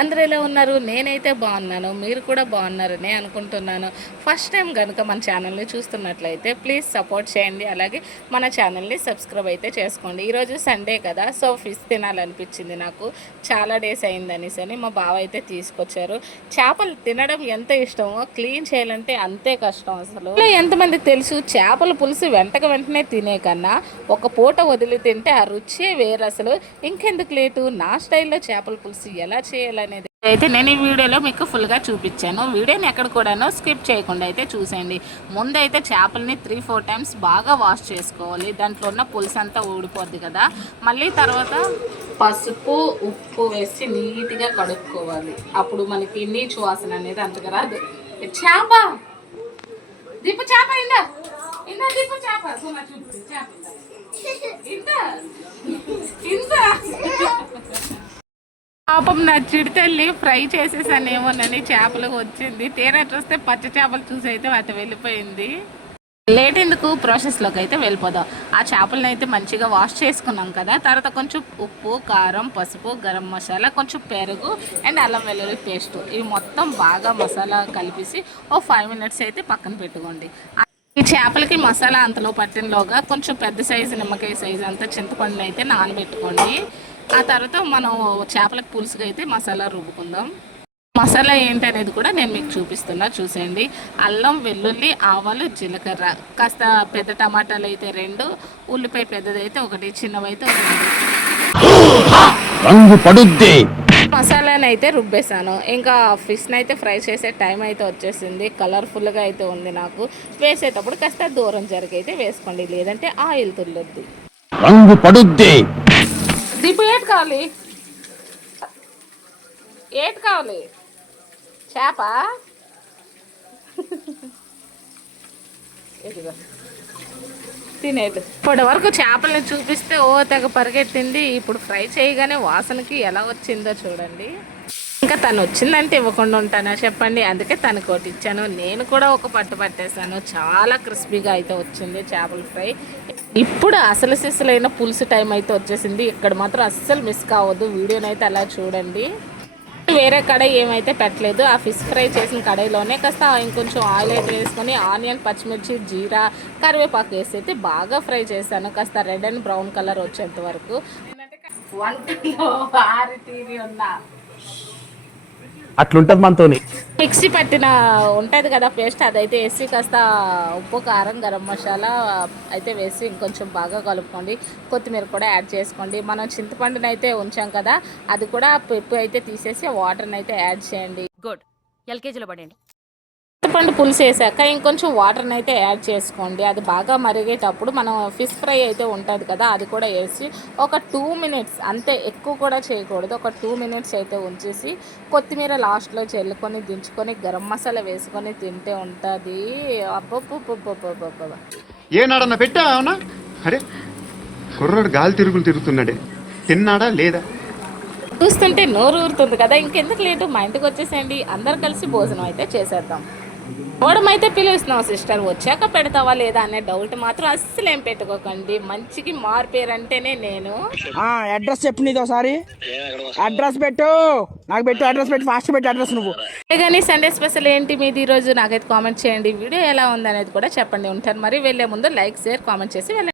అందరూ ఎలా ఉన్నారు? నేనైతే బాగున్నాను. మీరు కూడా బాగున్నారని అనుకుంటున్నాను. ఫస్ట్ టైం కనుక మన ఛానల్ని చూస్తున్నట్లయితే ప్లీజ్ సపోర్ట్ చేయండి. అలాగే మన ఛానల్ని సబ్స్క్రైబ్ అయితే చేసుకోండి. ఈరోజు సండే కదా, సో ఫిష్ తినాలనిపించింది నాకు. చాలా డేస్ అయిందనేసి మా బావ అయితే తీసుకొచ్చారు. చేపలు తినడం ఎంత ఇష్టమో క్లీన్ చేయాలంటే అంతే కష్టం. అసలు ఎంతమందికి తెలుసు, చేపల పులుసు వెంటనే తినే కన్నా ఒక పూట వదిలి తింటే ఆ రుచే వేరు. అసలు ఇంకెందుకు లేటు, నా స్టైల్లో చేపల పులుసు ఎలా చేయాలనేది అయితే నేను ఈ వీడియోలో మీకు ఫుల్గా చూపించాను. వీడియోని ఎక్కడ కూడాను స్కిప్ చేయకుండా అయితే చూసేయండి. ముందైతే చేపల్ని 3-4 టైమ్స్ బాగా వాష్ చేసుకోవాలి. దాంట్లో ఉన్న పులుసు అంతా ఊడిపోద్ది కదా. మళ్ళీ తర్వాత పసుపు ఉప్పు వేసి నీట్గా కడుక్కోవాలి. అప్పుడు మనకి నీచు వాసన అనేది అంతగా రాదు. చేప దీపు, చేప ఇందా ఇందా, దీపు చేప చూపి, చేప ఇందా ఇందా. పాపం నా చిడితల్లి ఫ్రై చేసేసానేమోనని చేపలకు వచ్చింది. తీరా చూస్తే పచ్చ చేపలు చూసి అయితే అది వెళ్ళిపోయింది. లేట్ ఎందుకు, ప్రాసెస్లోకి అయితే వెళ్ళిపోదాం. ఆ చేపలను అయితే మంచిగా వాష్ చేసుకున్నాం కదా. తర్వాత కొంచెం ఉప్పు, కారం, పసుపు, గరం మసాలా, కొంచెం పెరుగు అండ్ అల్లం వెల్లుల్లి పేస్ట్, ఇవి మొత్తం బాగా మసాలా కలిపేసి 5 మినిట్స్ అయితే పక్కన పెట్టుకోండి. ఈ చేపలకి మసాలా అంతలో పట్టినలోగా కొంచెం పెద్ద సైజు నిమ్మకాయ సైజు అంతా చింతపండుని అయితే నానబెట్టుకోండి. ఆ తర్వాత మనం చేపలకు పులుసుగా అయితే మసాలా రుబ్బుకుందాం. మసాలా ఏంటనేది కూడా నేను మీకు చూపిస్తున్నా, చూసేయండి. అల్లం, వెల్లుల్లి, ఆవాలు, జీలకర్ర, కాస్త పెద్ద టమాటాలు అయితే 2, ఉల్లిపాయ పెద్దదైతే 1, చిన్నవైతే 1. మసాలాని అయితే రుబ్బేశాను. ఇంకా ఫిష్ని అయితే ఫ్రై చేసే టైం అయితే వచ్చేసింది. కలర్ఫుల్గా అయితే ఉంది నాకు. వేసేటప్పుడు కాస్త దూరం జరిగి అయితే వేసుకోండి, లేదంటే ఆయిల్ తుల్లుద్ది. రంగు పడుద్ది. దీపు ఏటి కావాలి, ఏటి కావాలి? చేప తినేది. ఇప్పటి వరకు చేపల్ని చూపిస్తే తెగ పరిగెత్తింది. ఇప్పుడు ఫ్రై చేయగానే వాసనకి ఎలా వచ్చిందో చూడండి. ఇంకా తను వచ్చిందంటే ఇవ్వకుండా ఉంటానా చెప్పండి. అందుకే తనకు ఒకటి ఇచ్చాను. నేను కూడా ఒక పట్టు పట్టేశాను. చాలా క్రిస్పీగా అయితే వచ్చింది చేపల ఫ్రై. ఇప్పుడు అసలు సిస్సులైన పులుసు టైం అయితే వచ్చేసింది. ఇక్కడ మాత్రం అస్సలు మిస్ కావద్దు. వీడియోనైతే అలా చూడండి. వేరే కడాయి ఏమైతే పెట్టలేదు. ఆ ఫిష్ ఫ్రై చేసిన కడాయిలోనే కాస్త ఇంకొంచెం ఆయిల్ అయితే వేసుకొని ఆనియన్, పచ్చిమిర్చి, జీరా, కరివేపాకు వేసి అయితే బాగా ఫ్రై చేశాను. కాస్త రెడ్ అండ్ బ్రౌన్ కలర్ వచ్చేంత వరకు. వంటలో ఆరితీరి ఉన్నా అట్లుంటుంది మనతోని. మిక్సీ పట్టిన ఉంటుంది కదా పేస్ట్, అదైతే వేసి కాస్త ఉప్పు, కారం, గరం మసాలా అయితే వేసి ఇంకొంచెం బాగా కలుపుకోండి. కొత్తిమీర కూడా యాడ్ చేసుకోండి. మనం చింతపండుని అయితే ఉంచాం కదా, అది కూడా పెప్పు అయితే తీసేసి వాటర్ని అయితే యాడ్ చేయండి. గుడ్, ఎల్కేజీలో పడండి. చింతపండు పులుసు వేసాక ఇంకొంచెం వాటర్ని అయితే యాడ్ చేసుకోండి. అది బాగా మరిగేటప్పుడు మనం ఫిష్ ఫ్రై అయితే ఉంటుంది కదా, అది కూడా వేసి ఒక 2 మినిట్స్ అంతే, ఎక్కువ కూడా చేయకూడదు. ఒక 2 మినిట్స్ అయితే ఉంచేసి కొత్తిమీర లాస్ట్లో చల్లుకొని దించుకొని గరం మసాలా వేసుకొని తింటే ఉంటుంది. అబ్బబ్బబ్బబ్బబ్బబ్బ. ఏనాడన్నా పెట్టావునా? అరే కుర్రాడు గాలి తిరుగుతున్నాడే, తిన్నాడా లేదా? చూస్తుంటే నోరు ఊరుతుంది కదా. ఇంకెందుకు లేటు, మా ఇంటికి వచ్చేసేయండి. అందరు కలిసి భోజనం అయితే చేసేద్దాం. అయితే పిలుస్తున్నాం సిస్టర్, వచ్చాక పెడతావా లేదా అనే డౌట్ మాత్రం అస్సలు ఏం పెట్టుకోకండి. మంచికి మారిపోయారంటేనే నేను. అడ్రస్ చెప్పు, నీది ఒకసారి అడ్రస్ పెట్టు, నాకు పెట్టు అడ్రస్, పెట్టు ఫాస్ట్ పెట్టు అడ్రస్ నువ్వు. కానీ సండే స్పెషల్ ఏంటి మీది ఈరోజు నాకైతే కామెంట్ చేయండి. వీడియో ఎలా ఉంది అనేది కూడా చెప్పండి. ఉంటాను మరి. వెళ్ళే ముందు లైక్, షేర్, కామెంట్ చేసి వెళ్ళండి.